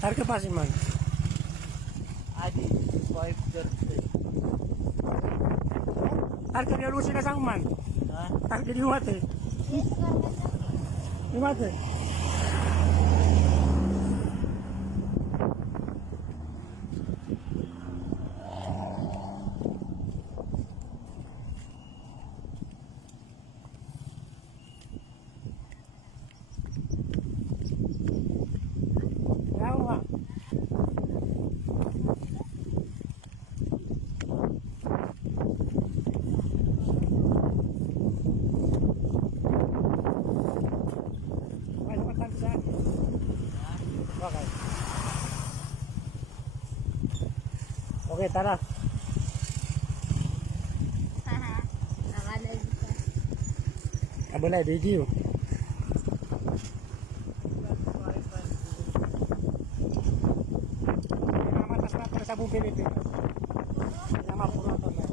Harga pa sih man. Adi 530. Harga dia lusi na sang man. Ha? Harga di mate. Di mate. Yawa. Ano ka sa? Okay. Okay, tara. Akala kita. Abala, di Gio. Namatas na para sa buong Pilipinas. Namapuro ito na.